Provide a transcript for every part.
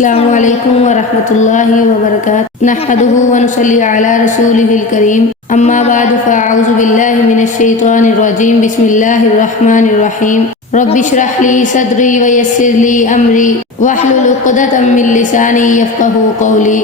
السلام علیکم ورحمۃ اللہ وبرکاتہ نحمده ونصلی علی رسولہ الکریم اما بعد فاعوذ باللہ من الشیطان الرجیم بسم اللہ الرحمن الرحیم رب اشرح لی صدری ویسر لی امری واحلل عقدۃ من لسانی یفقہوا قولی۔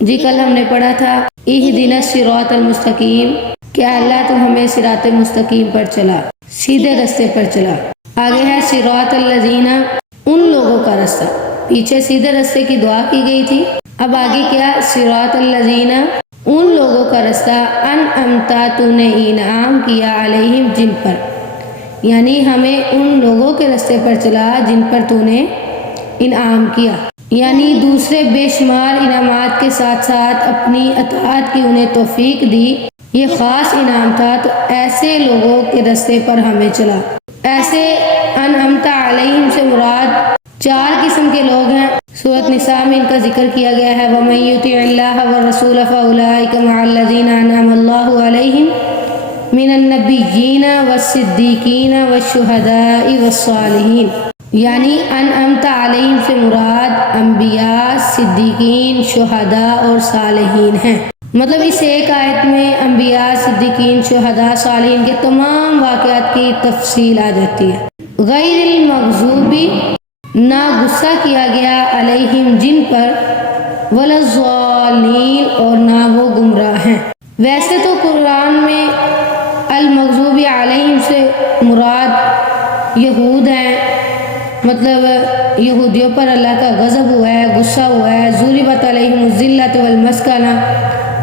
جی کل ہم نے پڑھا تھا اہدنا الصراط المستقیم، کیا اللہ تو ہمیں صراط مستقیم پر چلا، سیدھے رستے پر چلا۔ آگے ہے صراط الذین، ان لوگوں کا رستہ۔ پیچھے سیدھے رستے کی دعا کی گئی تھی، اب آگے کیا؟ صراط الذین، ان لوگوں کا رستہ انعمت، تو نے انعام کیا، علیہم، جن پر، یعنی ہمیں ان لوگوں کے رستے پر چلا جن پر تو نے انعام کیا، یعنی دوسرے بے شمار انعامات کے ساتھ ساتھ اپنی اطاعت کی انہیں توفیق دی، یہ خاص انعام تھا، تو ایسے لوگوں کے رستے پر ہمیں چلا۔ ایسے انعمت علیہم سے مراد چار قسم کے لوگ ہیں، سورۃ نساء میں ان کا ذکر کیا گیا ہے۔ وَمَن يُطِعِ اللَّهَ وَالرَّسُولَ فَأُولَٰئِكَ مَعَ الَّذِينَ أَنْعَمَ اللَّهُ عَلَيْهِم مِّنَ النَّبِيِّينَ وَالصِّدِّيقِينَ وَالشُّهَدَاءِ وَالصَّالِحِينَ، یعنی انعمت علیہم سے مراد انبیاء، صدیقین، شہداء اور صالحین ہیں۔ مطلب اس ایک آیت میں انبیاء، صدیقین، شہداء، صالحین کے تمام واقعات کی تفصیل آ جاتی ہے۔ غیر المغضوبی، نہ غصہ کیا گیا، علیہم، جن پر، ولا الضالین، اور نہ وہ گمراہ ہیں۔ ویسے تو قرآن میں المغضوب علیہم سے مراد یہود ہیں، مطلب یہودیوں پر اللہ کا غضب ہوا ہے، غصہ ہوا ہے۔ ضربت علیہم الذلۃ والمسکنہ،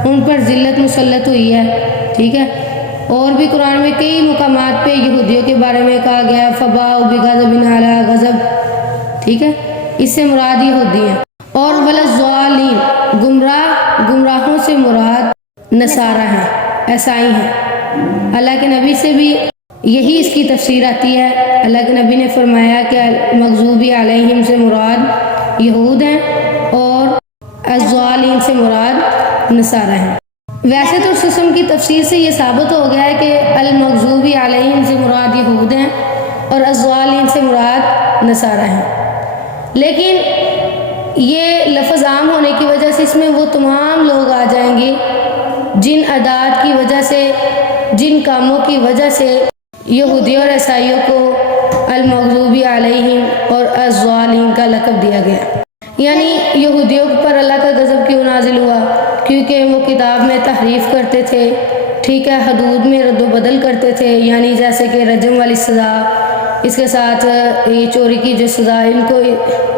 ان پر ذلت مسلط ہوئی ہے، ٹھیک ہے۔ اور بھی قرآن میں کئی مقامات پہ یہودیوں کے بارے میں کہا گیا فباؤ بغضب علی غضب، ٹھیک ہے، اس سے مراد یہودی ہیں۔ اور ولا الضالین، گمراہوں سے مراد نصارہ ہیں، عیسائی ہیں۔ اللہ کے نبی سے بھی یہی اس کی تفسیر آتی ہے۔ اللہ کے نبی نے فرمایا کہ مغضوب علیہم سے مراد یہود ہیں اور الضالین سے مراد نصارہ ہیں۔ ویسے تو اس قسم کی تفسیر سے یہ ثابت ہو گیا ہے کہ المغضوب علیہم سے مراد یہود ہیں اور الضالین سے مراد نصارہ ہیں، لیکن یہ لفظ عام ہونے کی وجہ سے اس میں وہ تمام لوگ آ جائیں گے جن عادات کی وجہ سے، جن کاموں کی وجہ سے یہودیوں اور عیسائیوں کو المغضوب علیہم اور الضالین کا لقب دیا گیا۔ یعنی یہودیوں پر اللہ کا غضب کیوں نازل ہوا؟ کیونکہ وہ کتاب میں تحریف کرتے تھے، ٹھیک ہے، حدود میں رد و بدل کرتے تھے، یعنی جیسے کہ رجم والی سزا، اس کے ساتھ یہ چوری کی جو سزا، ان کو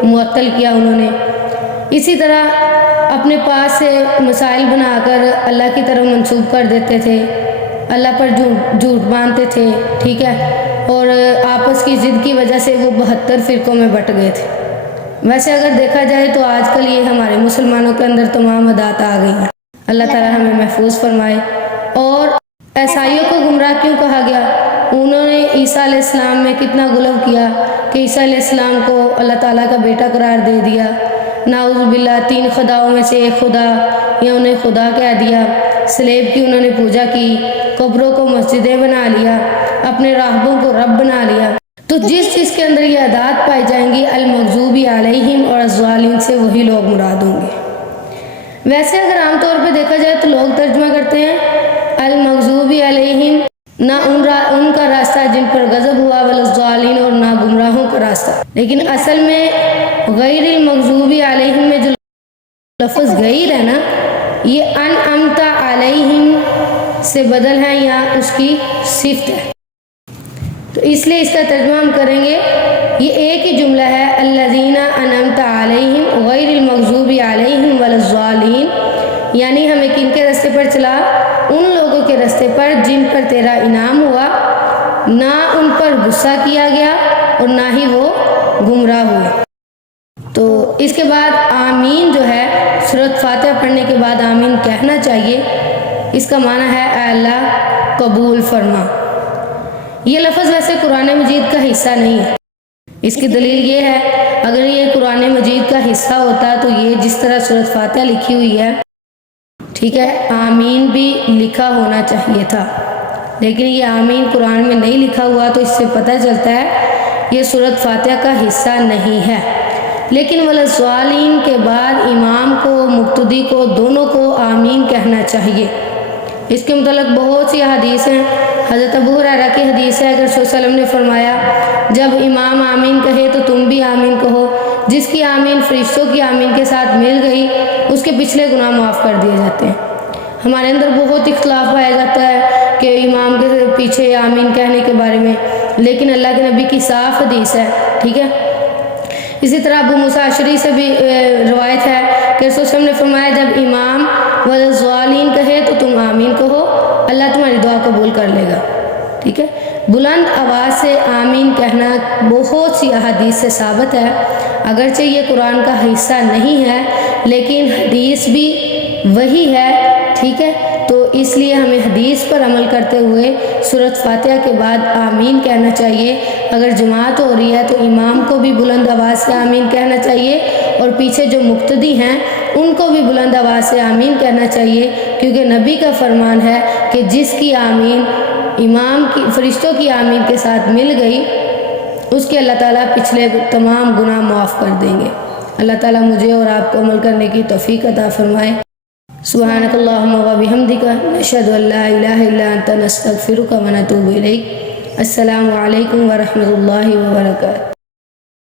معطل کیا انہوں نے۔ اسی طرح اپنے پاس سے مسائل بنا کر اللہ کی طرف منسوب کر دیتے تھے، اللہ پر جھوٹ باندھتے تھے، ٹھیک ہے، اور آپس کی ضد کی وجہ سے وہ 72 فرقوں میں بٹ گئے تھے۔ ویسے اگر دیکھا جائے تو آج کل یہ ہمارے مسلمانوں کے اندر تمام عادات آ گئی ہیں، اللہ تعالیٰ ہمیں محفوظ فرمائے۔ اور عیسائیوں کو گمراہ کیوں کہا گیا؟ انہوں نے عیسیٰ علیہ السلام میں کتنا غلو کیا کہ عیسیٰ علیہ السلام کو اللہ تعالیٰ کا بیٹا قرار دے دیا، نعوذ باللہ، 3 خداؤں میں سے ایک خدا یا انہیں خدا کہہ دیا، سلیب کی انہوں نے پوجا کی، قبروں کو مسجدیں بنا لیا، اپنے راہبوں کو رب بنا لیا۔ تو جس چیز کے اندر یہ عادات پائی جائیں گی المغضوب علیہم اور الضالین سے، وہی لوگ مراد ہوں گے۔ ویسے اگر عام طور پہ دیکھا جائے تو لوگ ترجمہ کرتے ہیں المغضوب علیہم، نہ ان کا راستہ جن پر غضب ہوا، ولا الضالین، اور نہ گمراہوں کا راستہ، لیکن اصل میں غیر المغضوب علیہم میں جو لفظ غیر ہے نا، یہ انعمت علیہم سے بدل ہے یا اس کی صفت ہے، تو اس لیے اس کا ترجمہ ہم کریں گے، یہ ایک ہی جملہ ہے، الذین انعمت علیہم غیر المغضوب علیہم ولا الضالین، یعنی ہمیں کن کے راستے پر چلا؟ ان لوگوں کے راستے پر جن پر تیرا انعام ہوا، نہ ان پر غصہ کیا گیا اور نہ ہی وہ گمراہ ہوئے۔ تو اس کے بعد آمین جو ہے، سورۃ فاتحہ پڑھنے کے بعد آمین کہنا چاہیے، اس کا معنی ہے اے اللہ قبول فرما۔ یہ لفظ ویسے قرآن مجید کا حصہ نہیں ہے، اس کی دلیل یہ ہے، اگر یہ قرآن مجید کا حصہ ہوتا تو یہ جس طرح سورۃ فاتحہ لکھی ہوئی ہے، ٹھیک ہے، آمین بھی لکھا ہونا چاہیے تھا، لیکن یہ آمین قرآن میں نہیں لکھا ہوا، تو اس سے پتہ چلتا ہے یہ سورۃ فاتحہ کا حصہ نہیں ہے۔ لیکن وَلَضَّالِّينَ کے بعد امام کو مقتدی کو دونوں کو آمین کہنا چاہیے۔ اس کے متعلق بہت سی حدیث ہیں۔ حضرت ابو ہریرہ کی حدیث ہے کہ رسول صلی اللہ علیہ وسلم نے فرمایا جب امام آمین کہے تو تم بھی آمین کہو، جس کی آمین فرشتوں کی آمین کے ساتھ مل گئی اس کے پچھلے گناہ معاف کر دیے جاتے ہیں۔ ہمارے اندر بہت اختلاف پایا جاتا ہے کہ امام کے پیچھے آمین کہنے کے بارے میں، لیکن اللہ کے نبی کی صاف حدیث ہے، ٹھیک ہے۔ اسی طرح ابو موسیٰ اشعری سے بھی روایت ہے کہ رسول صلی اللہ علیہ وسلم نے فرمایا جب امام وَلَضَّالِّينَ کہے تو تم آمین کہو، اللہ تمہاری دعا قبول کر لے گا، ٹھیک ہے۔ بلند آواز سے آمین کہنا بہت سی احادیث سے ثابت ہے، اگرچہ یہ قرآن کا حصہ نہیں ہے لیکن حدیث بھی وہی ہے، ٹھیک ہے۔ تو اس لیے ہمیں حدیث پر عمل کرتے ہوئے سورۃ فاتحہ کے بعد آمین کہنا چاہیے۔ اگر جماعت ہو رہی ہے تو امام کو بھی بلند آواز سے آمین کہنا چاہیے اور پیچھے جو مقتدی ہیں ان کو بھی بلند آواز سے آمین کہنا چاہیے، کیونکہ نبی کا فرمان ہے کہ جس کی آمین امام کی فرشتوں کی آمین کے ساتھ مل گئی اس کے اللہ تعالیٰ پچھلے تمام گناہ معاف کر دیں گے۔ اللہ تعالیٰ مجھے اور آپ کو عمل کرنے کی توفیق عطا فرمائے۔ سبحانک اللہم و بحمدک، نشہد ان لا الہ الا انت، نستغفرک و نتوب الیک۔ السلام علیکم ورحمۃ اللہ وبرکاتہ۔